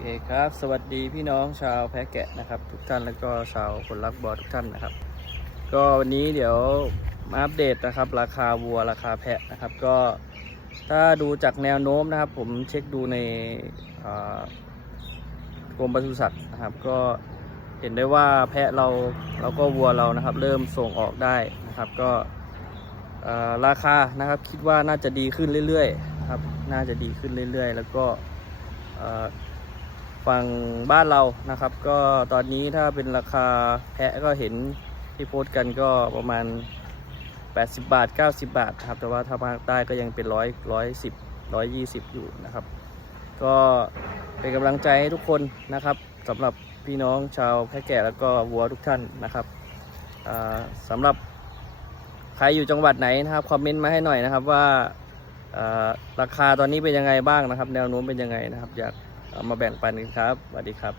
เคครับ สวัสดีพี่น้องชาวแพะแกะนะครับ ทุกท่านแล้วก็ชาวคนรักบอทุกท่านนะครับ ก็วันนี้เดี๋ยวมาอัปเดตนะครับ ราคาวัวราคาแพะนะครับ ก็ถ้าดูจากแนวโน้มนะครับ ผมเช็คดูในกรมปศุสัตว์นะครับ ก็เห็นได้ว่าแพะเราแล้วก็วัวเรานะครับ เริ่มส่งออกได้นะครับ ก็ราคานะครับคิดว่าน่าจะดีขึ้นเรื่อยๆนะครับน่าจะดีขึ้นเรื่อยๆ แล้วก็ ฝั่งบ้านเรานะครับ ก็ตอนนี้ถ้าเป็นราคาแพะก็เห็นที่โพสต์กันก็ประมาณ 80 บาท 90 บาทครับ แต่ว่าถ้าภาคใต้ก็ยังเป็นร้อยร้อยสิบร้อยยี่สิบอยู่นะครับ ก็เป็นกำลังใจให้ทุกคนนะครับสำหรับพี่น้องชาวแพะแกะแล้วก็วัวทุกท่านนะครับอ่าสำหรับใครอยู่จังหวัดไหนนะครับคอมเมนต์มาให้หน่อยนะครับว่าราคาตอนนี้เป็นยังไงบ้างนะครับ แนวโน้มเป็นยังไงนะครับ อยาก เอามาแบ่งปันกันครับสวัสดีครับ